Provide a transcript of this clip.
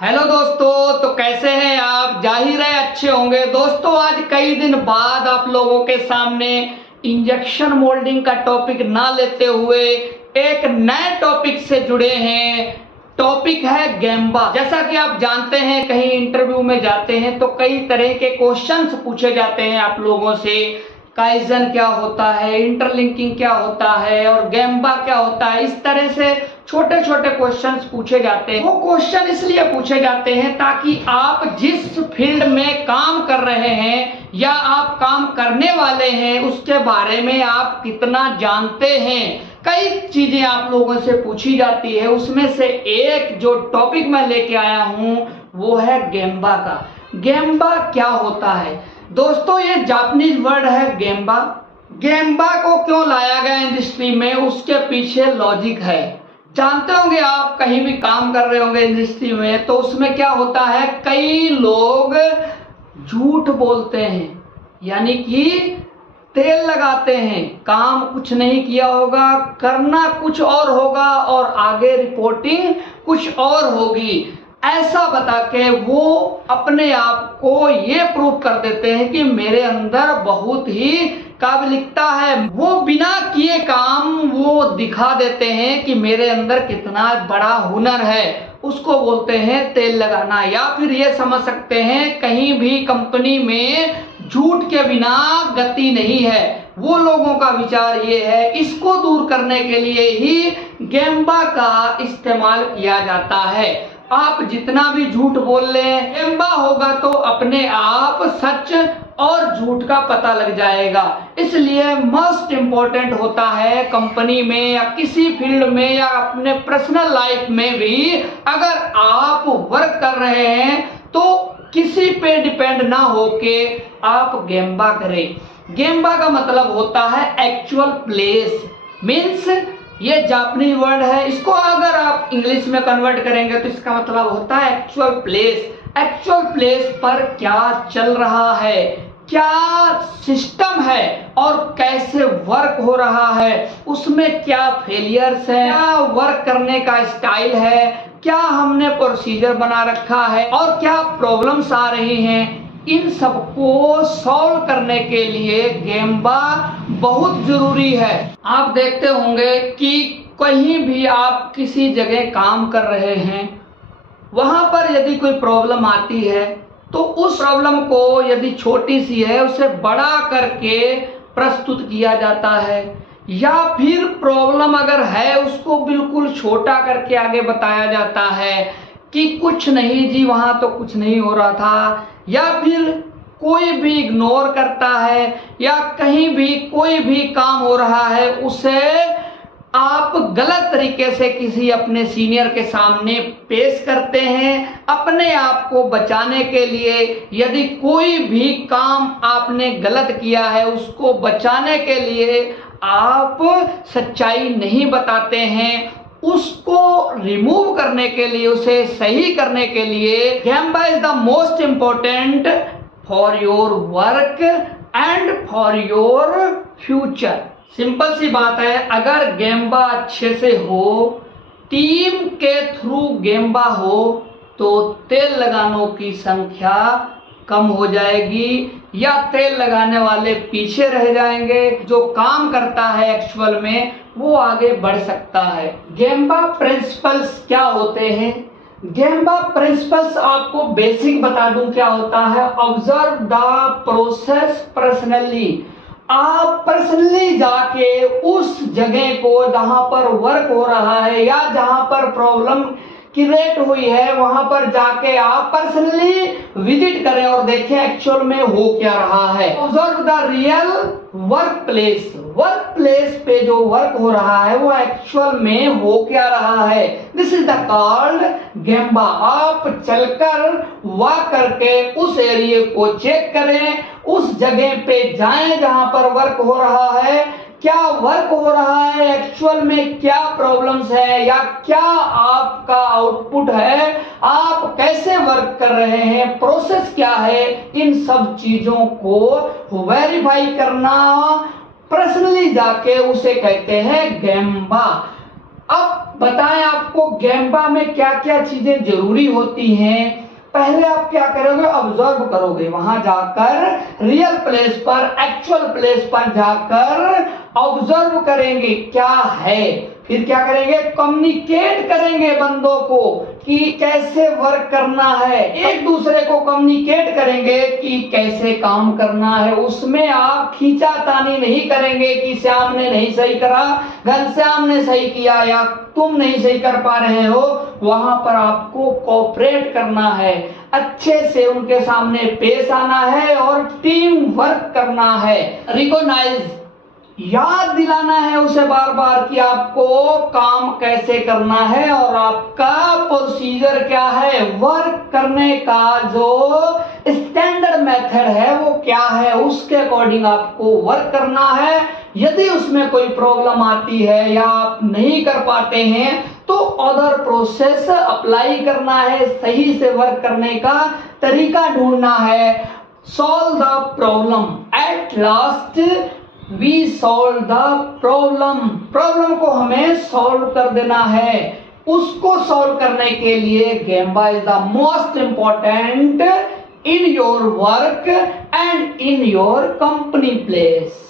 Hello दोस्तों, तो कैसे हैं आप? जाहिर है अच्छे होंगे। दोस्तों आज कई दिन बाद आप लोगों के सामने इंजेक्शन मोल्डिंग का टॉपिक ना लेते हुए एक नए टॉपिक से जुड़े हैं। टॉपिक है गैम्बा। जैसा कि आप जानते हैं, कहीं इंटरव्यू में जाते हैं तो कई तरह के क्वेश्चंस पूछे जाते हैं आप लोगों से। काइजन क्या होता है, इंटरलिंकिंग क्या होता है और गैम्बा क्या होता है, इस तरह से छोटे छोटे क्वेश्चंस पूछे जाते हैं। वो क्वेश्चन इसलिए पूछे जाते हैं ताकि आप जिस फील्ड में काम कर रहे हैं या आप काम करने वाले हैं उसके बारे में आप कितना जानते हैं। कई चीजें आप लोगों से पूछी जाती है, उसमें से एक जो टॉपिक मैं लेके आया हूं वो है गैम्बा का। गैम्बा क्या होता है दोस्तों? ये जापानीज वर्ड है गैम्बा। गैम्बा को क्यों लाया गया इंडस्ट्री में, उसके पीछे लॉजिक है। जानते होंगे आप, कहीं भी काम कर रहे होंगे इंडस्ट्री में तो उसमें क्या होता है, कई लोग झूठ बोलते हैं, यानी कि तेल लगाते हैं। काम कुछ नहीं किया होगा, करना कुछ और होगा और आगे रिपोर्टिंग कुछ और होगी, ऐसा बता के वो अपने आप को ये प्रूव कर देते हैं कि मेरे अंदर बहुत ही काबिलियता है। वो बिना किए काम वो दिखा देते हैं कि मेरे अंदर कितना बड़ा हुनर है। उसको बोलते हैं तेल लगाना। या फिर ये समझ सकते हैं, कहीं भी कंपनी में झूठ के बिना गति नहीं है। वो लोगों का विचार ये है। इसको दूर करने के लिए ही गैम्बा का इस्तेमाल किया जाता है। आप जितना भी झूठ बोल लें, गैम्बा होगा तो अपने आप सच और झूठ का पता लग जाएगा। इसलिए मोस्ट इम्पोर्टेंट होता है कंपनी में या किसी फील्ड में या अपने पर्सनल लाइफ में भी, अगर आप वर्क कर रहे हैं तो किसी पे डिपेंड ना होके आप गैम्बा करें। गैम्बा का मतलब होता है एक्चुअल प्लेस, मीन्स ये जापानी वर्ड है। इसको अगर आप इंग्लिश में कन्वर्ट करेंगे तो इसका मतलब होता है एक्चुअल प्लेस। एक्चुअल प्लेस पर क्या चल रहा है, क्या सिस्टम है और कैसे वर्क हो रहा है, उसमें क्या फेलियर्स है, क्या वर्क करने का स्टाइल है, क्या हमने प्रोसीजर बना रखा है और क्या प्रॉब्लम्स आ रही हैं। इन सबको सॉल्व करने के लिए गैम्बा बहुत जरूरी है। आप देखते होंगे कि कहीं भी आप किसी जगह काम कर रहे हैं, वहां पर यदि कोई प्रॉब्लम आती है तो उस प्रॉब्लम को यदि छोटी सी है उसे बड़ा करके प्रस्तुत किया जाता है, या फिर प्रॉब्लम अगर है उसको बिल्कुल छोटा करके आगे बताया जाता है कि कुछ नहीं जी, वहां तो कुछ नहीं हो रहा था। या फिर कोई भी इग्नोर करता है या कहीं भी कोई भी काम हो रहा है उसे आप गलत तरीके से किसी अपने सीनियर के सामने पेश करते हैं अपने आप को बचाने के लिए। यदि कोई भी काम आपने गलत किया है उसको बचाने के लिए आप सच्चाई नहीं बताते हैं, उसको रिमूव करने के लिए, उसे सही करने के लिए gemba is the most important for your work and for your future. Simple सी बात है, अगर गैम्बा अच्छे से हो, टीम के थ्रू गैम्बा हो तो तेल लगानों की संख्या कम हो जाएगी या तेल लगाने वाले पीछे रह जाएंगे। जो काम करता है एक्चुअल में वो आगे बढ़ सकता है। गैम्बा प्रिंसिपल्स क्या होते हैं? गैम्बा प्रिंसिपल्स आपको बेसिक बता दूं क्या होता है। Observe the process personally. आप पर्सनली जाके उस जगह को जहां पर वर्क हो रहा है या जहां पर प्रॉब्लम क्रिएट हुई है वहां पर जाके आप पर्सनली विजिट करें और देखें एक्चुअल में हो क्या रहा है। Observe the real work place. Work place पे जो वर्क हो रहा है वो एक्चुअल में हो क्या रहा है। This is the called gemba. आप चलकर वॉक करके उस एरिया को चेक करें, उस जगह पे जाएं जहां पर वर्क हो रहा है, क्या वर्क हो रहा है, एक्चुअल में क्या प्रॉब्लम्स है या क्या आपका आउटपुट है, आप कैसे वर्क कर रहे हैं, प्रोसेस क्या है। इन सब चीजों को वेरीफाई करना, पर्सनली जाके उसे कहते हैं गैम्बा। अब बताएं आपको गेम्बा में क्या क्या चीजें जरूरी होती हैं। पहले आप क्या करोगे, ऑब्जर्व करोगे, वहां जाकर रियल प्लेस पर, एक्चुअल प्लेस पर जाकर ऑब्जर्व करेंगे क्या है। फिर क्या करेंगे, कम्युनिकेट करेंगे बंदों को कि कैसे वर्क करना है, एक दूसरे को कम्युनिकेट करेंगे कि कैसे काम करना है। उसमें आप खींचातानी नहीं करेंगे कि श्याम ने नहीं सही करा, घनश्याम ने सही किया या तुम नहीं सही कर पा रहे हो। वहां पर आपको कोऑपरेट करना है, अच्छे से उनके सामने पेश आना है और टीम वर्क करना है। रिकॉग्नाइज, याद दिलाना है उसे बार बार कि आपको काम कैसे करना है और आपका प्रोसीजर क्या है, वर्क करने का जो स्टैंडर्ड मेथड है वो क्या है, उसके अकॉर्डिंग आपको वर्क करना है। यदि उसमें कोई प्रॉब्लम आती है या आप नहीं कर पाते हैं तो अदर प्रोसेस अप्लाई करना है, सही से वर्क करने का तरीका ढूंढना है। Solve the problem, at last we solve the problem. Problem को हमें सॉल्व कर देना है। उसको सॉल्व करने के लिए gemba is the most important in your work and in your company place.